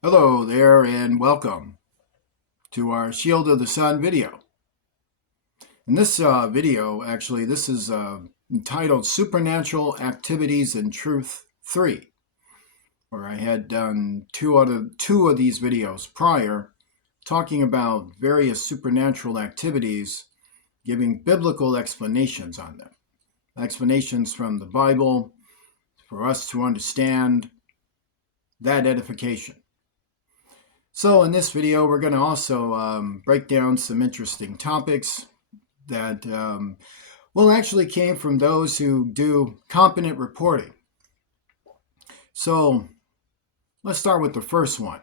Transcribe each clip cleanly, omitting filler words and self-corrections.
Hello there and welcome to our Shield of the Sun video. In this video, actually, this is entitled Supernatural Activities and Truth 3, where I had done two of these videos prior talking about various supernatural activities, giving biblical explanations on them. Explanations from the Bible for us to understand that edification. So in this video, we're going to also break down some interesting topics that actually came from those who do competent reporting. So let's start with the first one.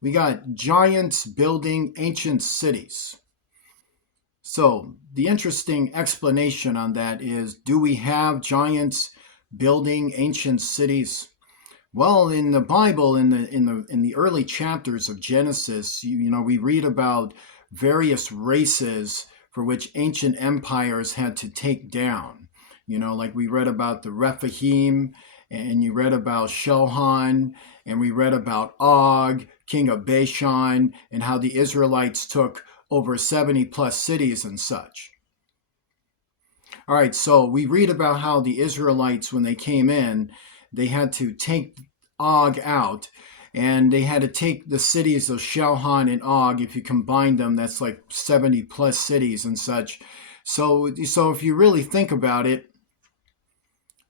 We got giants building ancient cities. So the interesting explanation on that is, do we have giants building ancient cities? Well, in the Bible, in the early chapters of Genesis, we read about various races for which ancient empires had to take down. Like we read about the Rephaim, and you read about Shohan, and we read about Og, king of Bashan, and how the Israelites took over 70 plus cities and such. All right, so we read about how the Israelites, when they came in, they had to take Og out, and they had to take the cities of Shohan and Og. If you combine them, that's like 70 plus cities and such. So if you really think about it,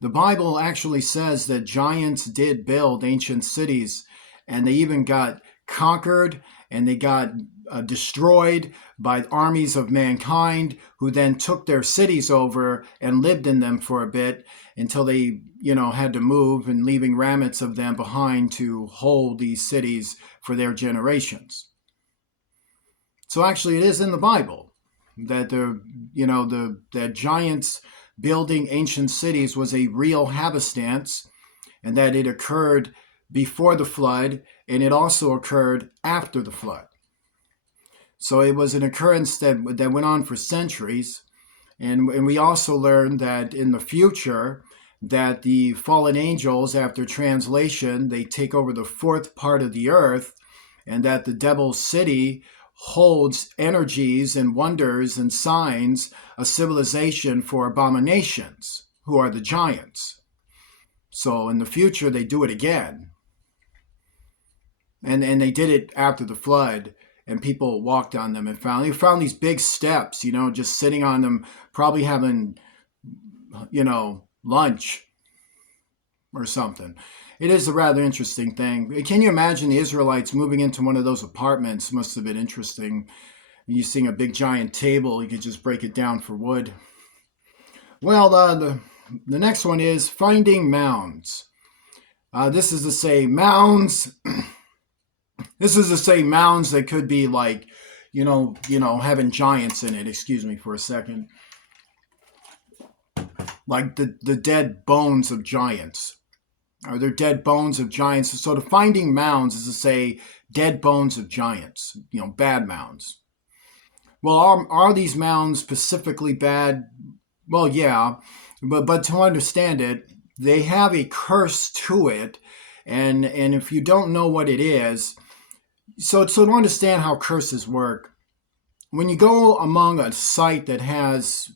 the Bible actually says that giants did build ancient cities, and they even got conquered, and they got destroyed by armies of mankind, who then took their cities over and lived in them for a bit until they, had to move, and leaving remnants of them behind to hold these cities for their generations. So actually, it is in the Bible that that giants building ancient cities was a real happenstance, and that it occurred before the flood, and it also occurred after the flood. So it was an occurrence that went on for centuries. And we also learned that in the future, that the fallen angels, after translation, they take over the fourth part of the earth, and that the devil's city holds energies and wonders and signs of civilization for abominations, who are the giants. So in the future, they do it again. And they did it after the flood, and people walked on them and found these big steps, just sitting on them, probably having, lunch or something. It is a rather interesting thing. Can you imagine the Israelites moving into one of those apartments? Must have been interesting. You seeing a big giant table, you could just break it down for wood. Well, the next one is finding mounds. This is to say mounds. This is to say mounds that could be like, having giants in it. Excuse me for a second. Like the dead bones of giants. Are there dead bones of giants? So the finding mounds is to say dead bones of giants, bad mounds. Well, are these mounds specifically bad? Well, yeah, but to understand it, they have a curse to it, and if you don't know what it is, so to understand how curses work, when you go among a site that has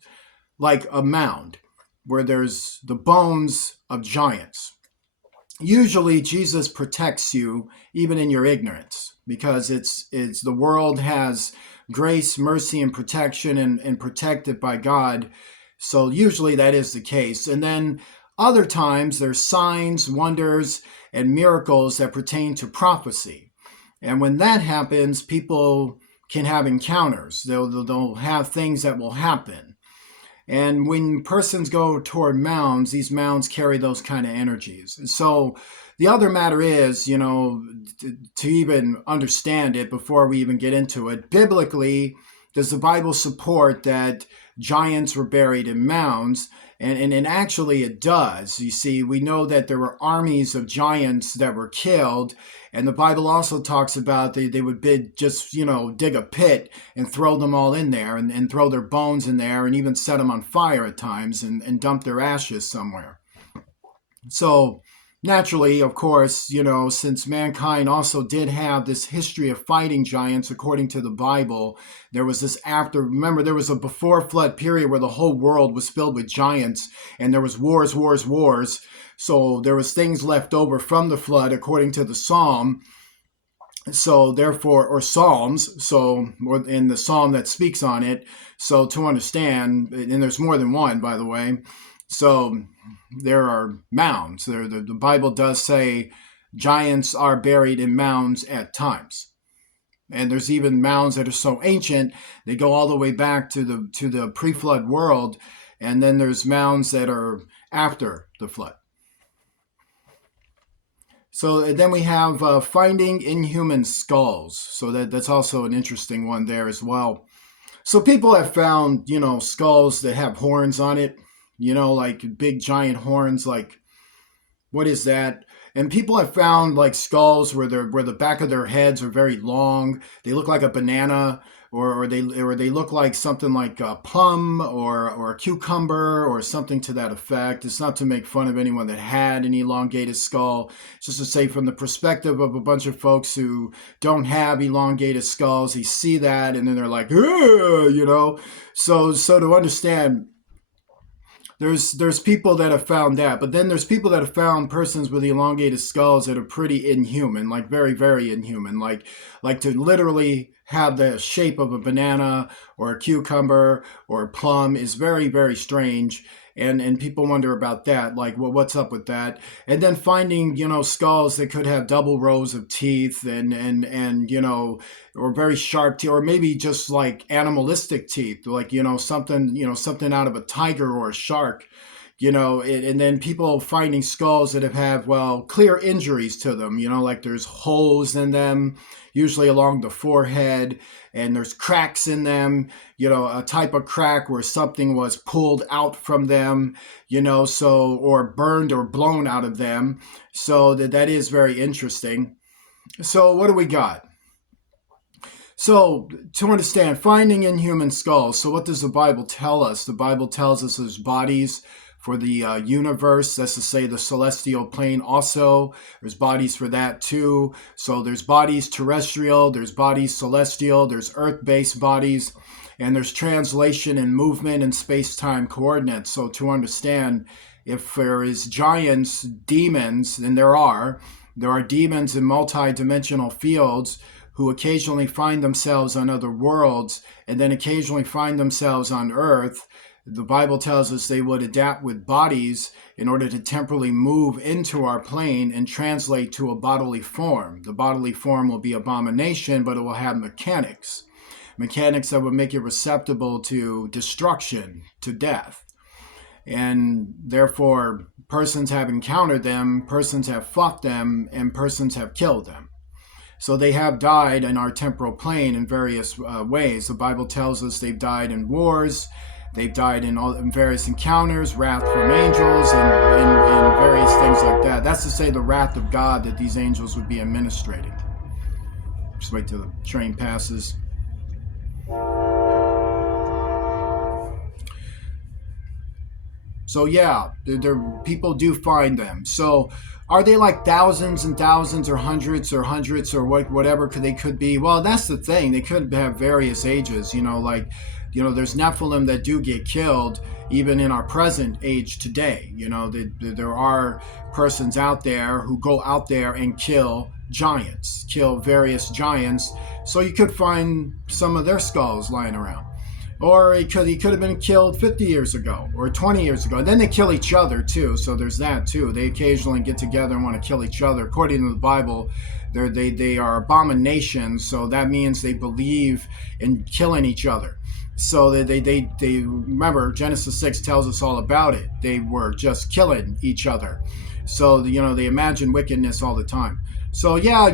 like a mound where there's the bones of giants, usually Jesus protects you even in your ignorance, because it's the world has grace, mercy, and protection, and protected by God. So usually that is the case. And then other times there's signs, wonders, and miracles that pertain to prophecy. And when that happens, people can have encounters. They'll have things that will happen. And when persons go toward mounds, these mounds carry those kind of energies. And so the other matter is, to even understand it before we even get into it, biblically, does the Bible support that giants were buried in mounds? And actually it does. You see, we know that there were armies of giants that were killed. And the Bible also talks about they would just, dig a pit and throw them all in there, and throw their bones in there, and even set them on fire at times, and dump their ashes somewhere. So Naturally, of course, since mankind also did have this history of fighting giants according to the Bible, there was this after, remember, there was a before flood period where the whole world was filled with giants and there was wars, wars, wars. So there was things left over from the flood according to the Psalm. So therefore, or Psalms, or in the Psalm that speaks on it. So to understand, and there's more than one, by the way. So there are mounds. The Bible does say giants are buried in mounds at times. And there's even mounds that are so ancient they go all the way back to the pre-flood world, and then there's mounds that are after the flood. So then we have finding inhuman skulls. So that's also an interesting one there as well. So people have found, skulls that have horns on it, like big giant horns. Like, what is that? And people have found like skulls where the back of their heads are very long. They look like a banana, or they look like something like a plum or a cucumber or something to that effect. It's not to make fun of anyone that had an elongated skull. It's just to say from the perspective of a bunch of folks who don't have elongated skulls, they see that and then they're like, ugh. So to understand, there's people that have found that, but then there's people that have found persons with elongated skulls that are pretty inhuman, like very, very inhuman, like to literally have the shape of a banana or a cucumber or a plum is very, very strange. And people wonder about that, like, well, what's up with that? And then finding, skulls that could have double rows of teeth and or very sharp teeth, or maybe just like animalistic teeth, like something out of a tiger or a shark. And then people finding skulls that have well, clear injuries to them, like there's holes in them, usually along the forehead, and there's cracks in them, a type of crack where something was pulled out from them, or burned or blown out of them. So that is very interesting. So what do we got? So, to understand, finding inhuman skulls. So, what does the Bible tell us? The Bible tells us there's bodies for the universe. That's to say, the celestial plane also. There's bodies for that too. So, there's bodies terrestrial, there's bodies celestial, there's earth based bodies, and there's translation and movement in space time coordinates. So, to understand, if there is giants, demons, and there are demons in multi-dimensional fields who occasionally find themselves on other worlds and then occasionally find themselves on Earth. The Bible tells us they would adapt with bodies in order to temporally move into our plane and translate to a bodily form. The bodily form will be abomination, but it will have mechanics that would make it receptible to destruction, to death. And therefore, persons have encountered them, persons have fought them, and persons have killed them. So they have died in our temporal plane in various ways. The Bible tells us they've died in wars, they've died in various encounters, wrath from angels, and various things like that. That's to say the wrath of God that these angels would be administrating. Just wait till the train passes. So yeah, people do find them. So are they like thousands and thousands or hundreds or whatever they could be? Well, that's the thing. They could have various ages, there's Nephilim that do get killed even in our present age today. There are persons out there who go out there and kill giants, kill various giants. So you could find some of their skulls lying around. Or he could have been killed 50 years ago or 20 years ago. And then they kill each other too. So there's that too. They occasionally get together and want to kill each other. According to the Bible, they are abominations. So that means they believe in killing each other. So they remember Genesis 6 tells us all about it. They were just killing each other. So they imagine wickedness all the time. So yeah,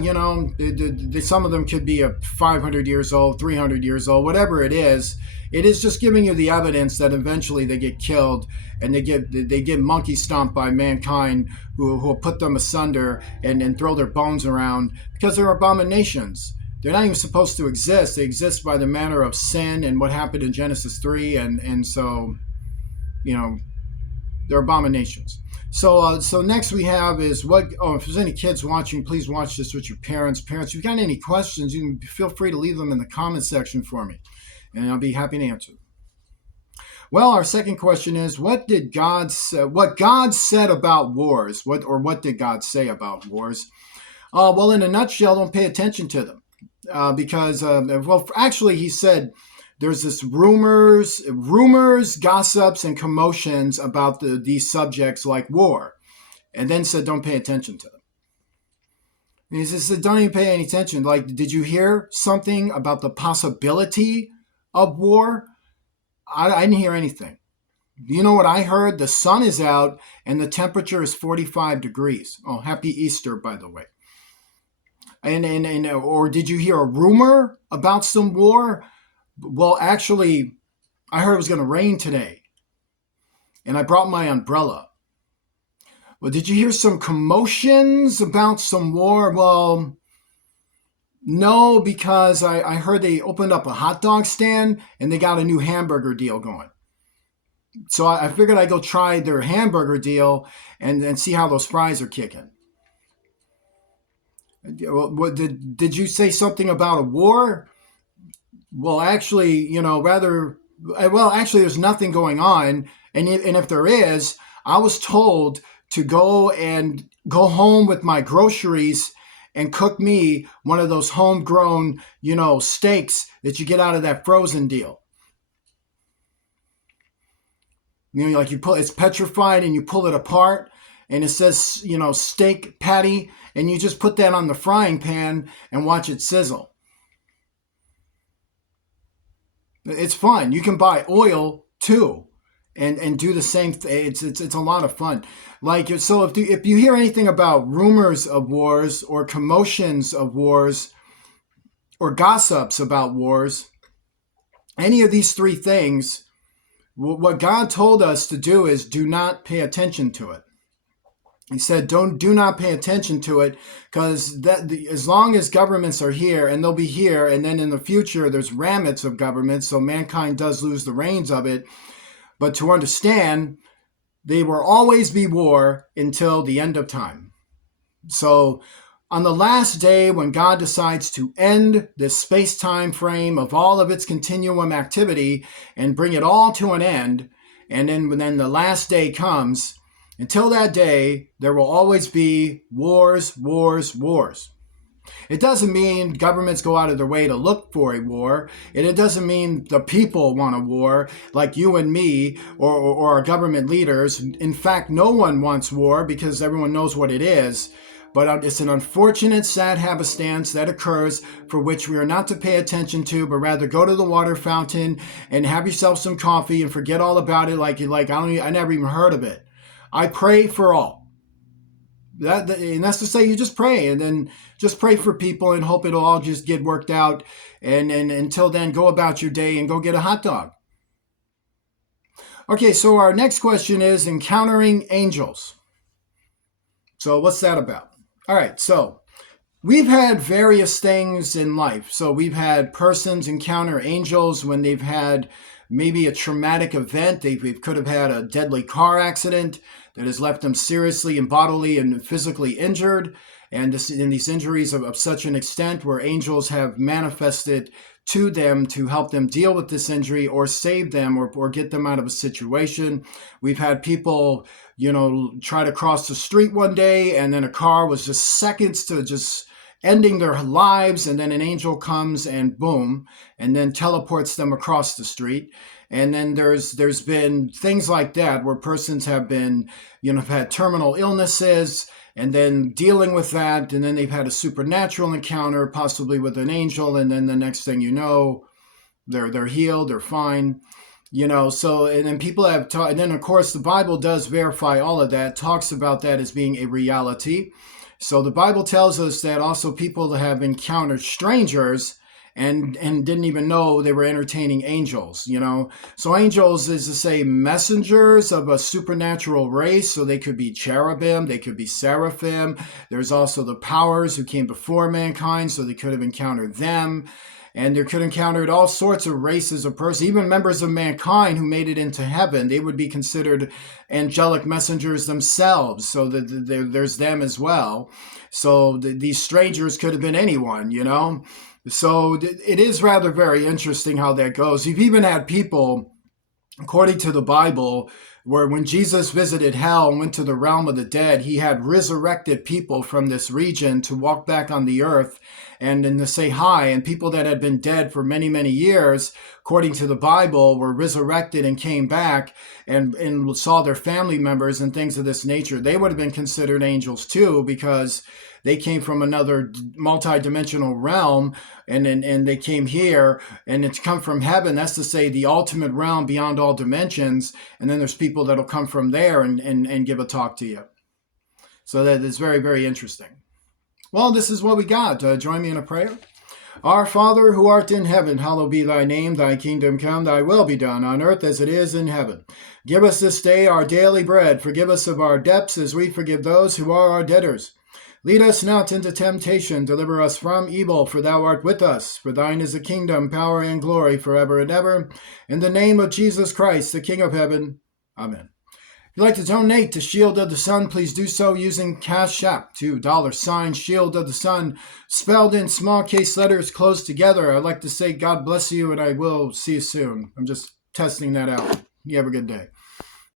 some of them could be 500 years old, 300 years old, whatever it is. It is just giving you the evidence that eventually they get killed and they get monkey stomped by mankind who will put them asunder and throw their bones around because they're abominations. They're not even supposed to exist. They exist by the manner of sin and what happened in Genesis 3. And so, they're abominations. So next we have is what. Oh, if there's any kids watching, please watch this with your parents. Parents, if you've got any questions, you can feel free to leave them in the comment section for me, and I'll be happy to answer. Well, our second question is, what God said about wars? What did God say about wars? Well, in a nutshell, don't pay attention to them, because well, actually, he said there's this rumors, gossips, and commotions about these subjects like war, and then said don't pay attention to them. And he said don't even pay any attention. Like, did you hear something about the possibility of war? I didn't hear anything. You know what I heard? The sun is out and the temperature is 45 degrees. Oh, happy Easter, by the way. And or did you hear a rumor about some war? Well, actually, I heard it was going to rain today, and I brought my umbrella. Well, did you hear some commotions about some war? Well, no, because I heard they opened up a hot dog stand and they got a new hamburger deal going. So I figured I'd go try their hamburger deal and see how those fries are kicking. What, did you say something about a war? Well, actually, there's nothing going on. And if there is, I was told to go home with my groceries and cook me one of those homegrown, steaks that you get out of that frozen deal. Like it's petrified and you pull it apart and it says, steak patty, and you just put that on the frying pan and watch it sizzle. It's fun. You can buy oil too and do the same thing. It's a lot of fun. Like, so if you hear anything about rumors of wars or commotions of wars or gossips about wars, any of these three things, what God told us to do is do not pay attention to it. He said, do not pay attention to it, because as long as governments are here, and they'll be here, and then in the future there's remnants of governments, so mankind does lose the reins of it. But to understand, there will always be war until the end of time. So on the last day, when God decides to end this space-time frame of all of its continuum activity and bring it all to an end, and then when the last day comes, until that day, there will always be wars, wars, wars. It doesn't mean governments go out of their way to look for a war. It doesn't mean the people want a war, like you and me or our government leaders. In fact, no one wants war because everyone knows what it is. But it's an unfortunate, sad happenstance that occurs for which we are not to pay attention to, but rather go to the water fountain and have yourself some coffee and forget all about it. I never even heard of it. I pray for all. And that's to say, you just pray, and then just pray for people and hope it'll all just get worked out. And until then, go about your day and go get a hot dog. Okay, so our next question is encountering angels. So what's that about? All right, so we've had various things in life. So we've had persons encounter angels when they've had maybe a traumatic event. They could have had a deadly car accident that has left them seriously and bodily and physically injured. And these injuries of such an extent where angels have manifested to them to help them deal with this injury or save them or get them out of a situation. We've had people, try to cross the street one day, and then a car was just seconds to just ending their lives, and then an angel comes and boom, and then teleports them across the street. And then there's been things like that where persons have been, have had terminal illnesses and then dealing with that, and then they've had a supernatural encounter, possibly with an angel, and then the next thing you know, they're healed, they're fine. So, and then people have taught, and then of course the Bible does verify all of that, talks about that as being a reality. So the Bible tells us that also people have encountered strangers and didn't even know they were entertaining angels, So angels is to say messengers of a supernatural race. So they could be cherubim, they could be seraphim. There's also the powers who came before mankind, so they could have encountered them. And they could encounter all sorts of races of persons, even members of mankind who made it into heaven. They would be considered angelic messengers themselves. So there's them as well. So these strangers could have been anyone, you know. So it is rather very interesting how that goes. You've even had people, according to the Bible, where when Jesus visited hell and went to the realm of the dead, he had resurrected people from this region to walk back on the earth and to say hi. And people that had been dead for many, many years, according to the Bible, were resurrected and came back and saw their family members and things of this nature. They would have been considered angels too, because they came from another multi-dimensional realm, and they came here, and it's come from heaven. That's to say, the ultimate realm beyond all dimensions. And then there's people that'll come from there and give a talk to you. So that is very, very interesting. Well, this is what we got. Join me in a prayer. Our Father, who art in heaven, hallowed be thy name. Thy kingdom come, thy will be done on earth as it is in heaven. Give us this day our daily bread. Forgive us of our debts as we forgive those who are our debtors. Lead us not into temptation, deliver us from evil, for thou art with us. For thine is the kingdom, power, and glory forever and ever. In the name of Jesus Christ, the King of heaven. Amen. If you'd like to donate to Shield of the Sun, please do so using Cash App to $ Shield of the Sun, spelled in small case letters close together. I'd like to say God bless you, and I will see you soon. I'm just testing that out. You have a good day.